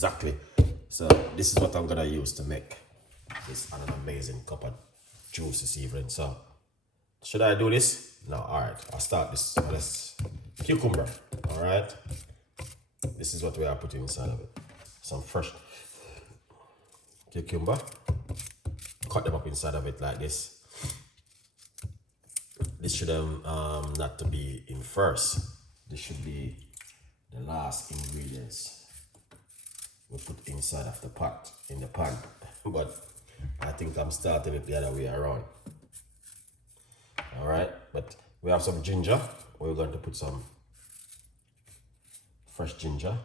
exactly. So this is what I'm gonna use to make this an amazing cup of juice this evening. So should I do this? No, alright, I'll start this. Let's cucumber. Alright. This is what we are putting inside of it. Some fresh cucumber. Cut them up inside of it like this. This should not to be in first. This should be the last ingredients we put inside of the pot, in the pan. But I think I'm starting it the other way around. Alright, but we have some ginger. We're going to put some fresh ginger.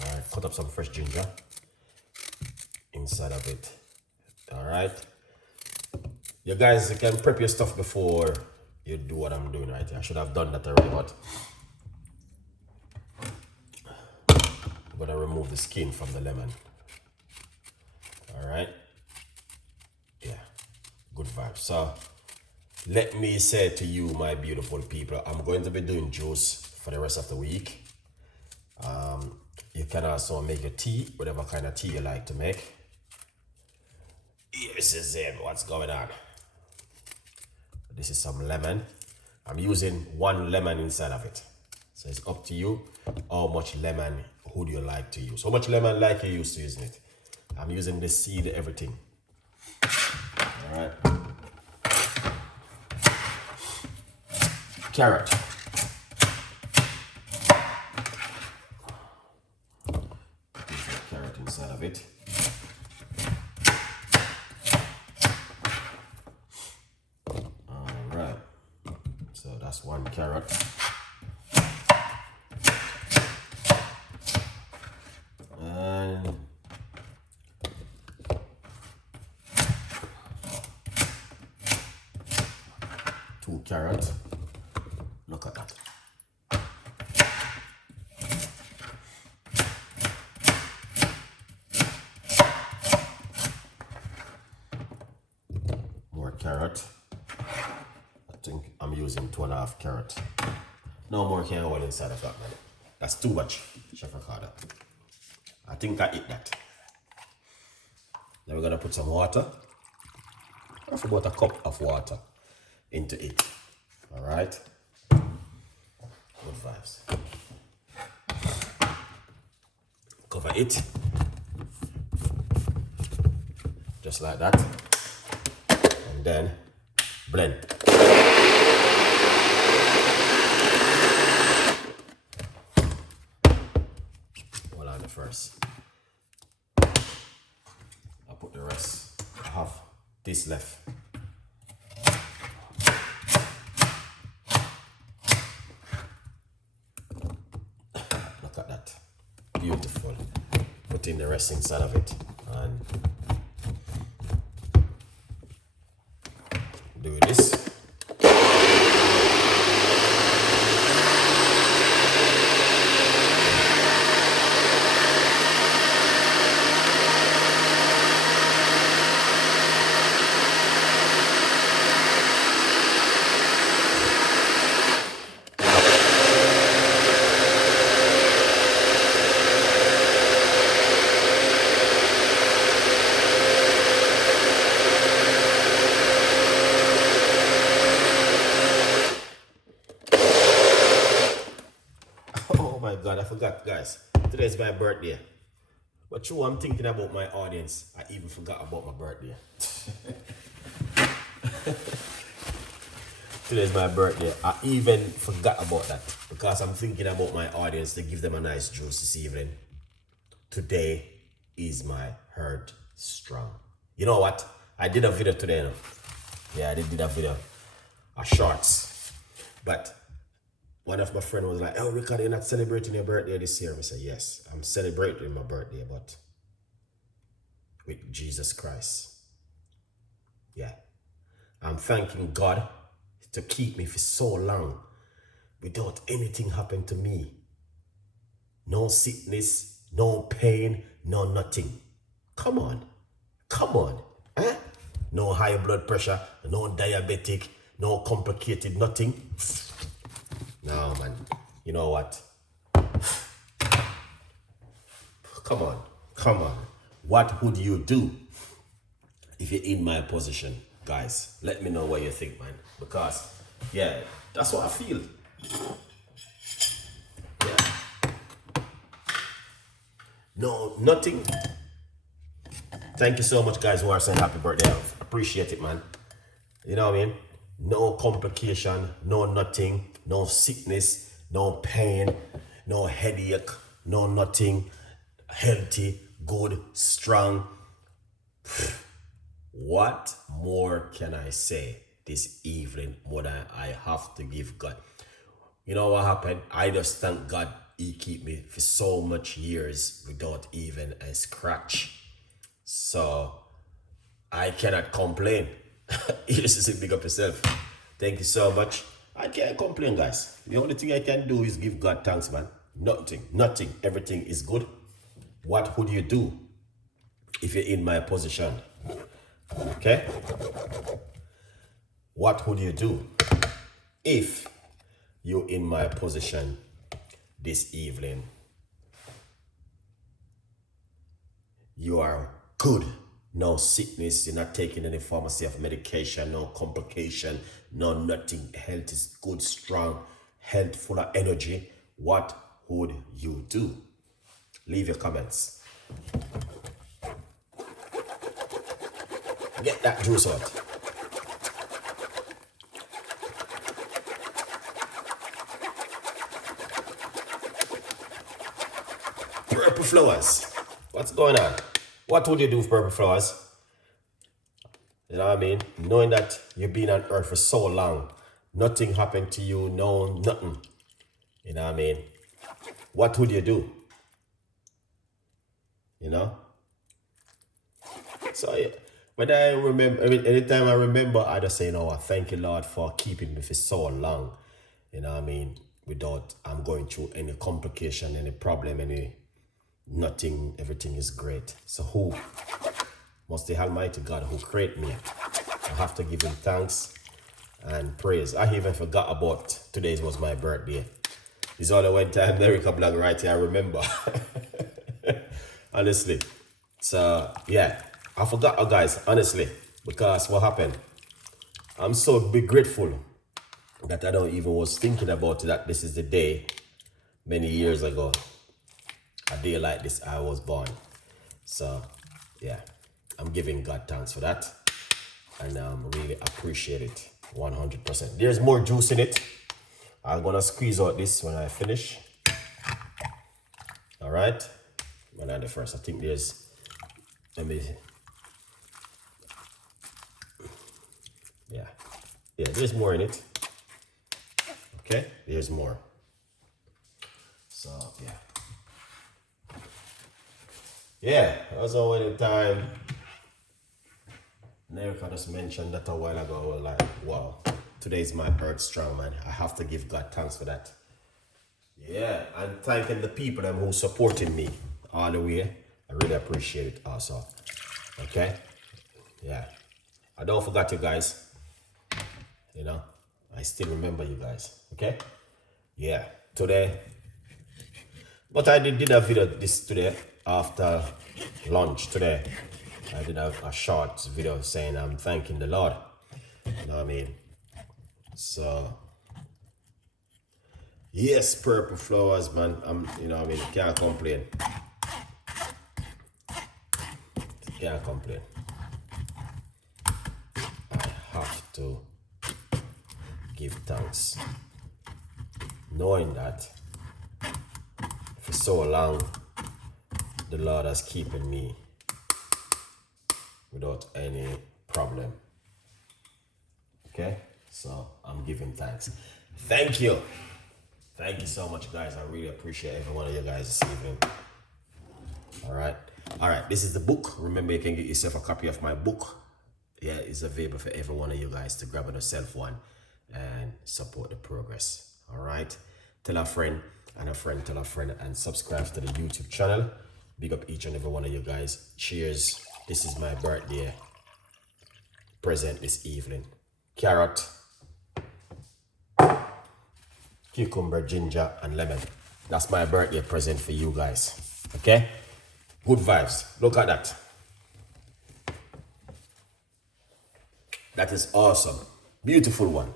Alright, cut up some fresh ginger inside of it. Alright. You guys, you can prep your stuff before you do what I'm doing right here. I should have done that already, but I'm gonna remove the skin from the lemon. Alright. Yeah, good vibes. So let me say to you, my beautiful people, I'm going to be doing juice for the rest of the week. You can also make a tea, whatever kind of tea you like to make. This is it, what's going on. This is some lemon. I'm using 1 lemon inside of it. So it's up to you how much lemon would you like to use. How much lemon like you used to using it. I'm using the seed, everything. Alright. Carrot. Carrot inside of it. Alright. So that's 1 carrot. And 2 carrots. Look at that. More carrot. I think I'm using 2.5 carrot. No more can go inside of that, man. That's too much, Chef Ricardo. I think I eat that. Now we're gonna put some water. Roughly about a cup of water into it. Alright. Good vibes. Cover it. Just like that. And then blend. Hold on the first. I'll put the rest. I have this left. Look at that. Beautiful. Put in the rest inside of it and do this. Oh my God, I forgot, guys. Today's my birthday. But true, I'm thinking about my audience. I even forgot about my birthday. Today's my birthday. I even forgot about that because I'm thinking about my audience to give them a nice juice this evening. Today is my heart strong. You know what? I did a video today. No? Yeah, I did a video. A shorts. But one of my friends was like, "Oh, Ricardo, you're not celebrating your birthday this year." I said, "Yes, I'm celebrating my birthday, but with Jesus Christ." Yeah. I'm thanking God to keep me for so long without anything happen to me. No sickness, no pain, no nothing. Come on. Come on. Eh? No high blood pressure, no diabetic, no complicated nothing. No, man. You know what? Come on, come on. What would you do if you're in my position, guys? Let me know what you think, man. Because, yeah, that's what I feel. Yeah. No, nothing. Thank you so much, guys, who are saying happy birthday. I appreciate it, man. You know what I mean? No complication, no nothing, no sickness, no pain, no headache, no nothing. Healthy, good, strong. What more can I say this evening more than I have to give God? You know what happened? I just thank God He keep me for so much years without even a scratch. So I cannot complain. You just say big up yourself. Thank you so much. I can't complain, guys. The only thing I can do is give God thanks, man. Nothing. Everything is good. What would you do if you're in my position? Okay? What would you do if you're in my position this evening? You are good. No sickness. You're not taking any pharmacy of medication. No complication. No nothing. Health is good, strong. Health full of energy. What would you do? Leave your comments. Get that juice out. Purple flowers. What's going on? What would you do with purple flowers? You know what I mean? Knowing that you've been on earth for so long, nothing happened to you, no, nothing. You know what I mean? What would you do? You know? So, yeah, when I remember, anytime I remember, I just say, you know what, thank you, Lord, for keeping me for so long. You know what I mean? Without I'm going through any complication, any problem, nothing, everything is great. So who must the Almighty God who created me? I have to give him thanks and praise. I even forgot about today was my birthday. It's all the one time America blog right here, I remember. Honestly. So yeah, I forgot, guys, honestly, because what happened? I'm so big grateful that I don't even was thinking about that this is the day many years ago. A day like this I was born. So yeah, I'm giving God thanks for that, and really appreciate it 100%. There's more juice in it. I'm gonna squeeze out this when I finish. All right, when I the first, I think there's, let me, yeah, there's more in it. Okay, there's more. So yeah, that was all the time. Erica just mentioned that a while ago. I was like, wow, today's my birth strong, man. I have to give God thanks for that. Yeah, and thanking the people them who supporting me all the way. I really appreciate it also. Okay? Yeah. I don't forget you guys. You know, I still remember you guys. Okay? Yeah. Today. But I did a video this today after lunch today. I did a short video saying I'm thanking the Lord. You know what I mean? So yes, purple flowers, man. You know what I mean? Can't complain. Can't complain. I have to give thanks. Knowing that for so long the Lord has keeping me without any problem. Okay? So I'm giving thanks. Thank you. Thank you so much, guys. I really appreciate every one of you guys this evening. All right, this is the book. Remember, you can get yourself a copy of my book. Yeah, it's available for every one of you guys to grab yourself one and support the progress. All right, tell a friend and a friend tell a friend, and subscribe to the YouTube channel. Big up each and every one of you guys. Cheers. This is my birthday present this evening. Carrot, cucumber, ginger, and lemon. That's my birthday present for you guys. Okay? Good vibes. Look at that. That is awesome. Beautiful one.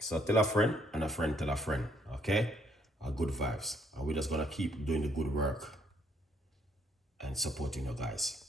So tell a friend and a friend tell a friend. Okay? Good vibes. And we're just going to keep doing the good work and supporting you guys.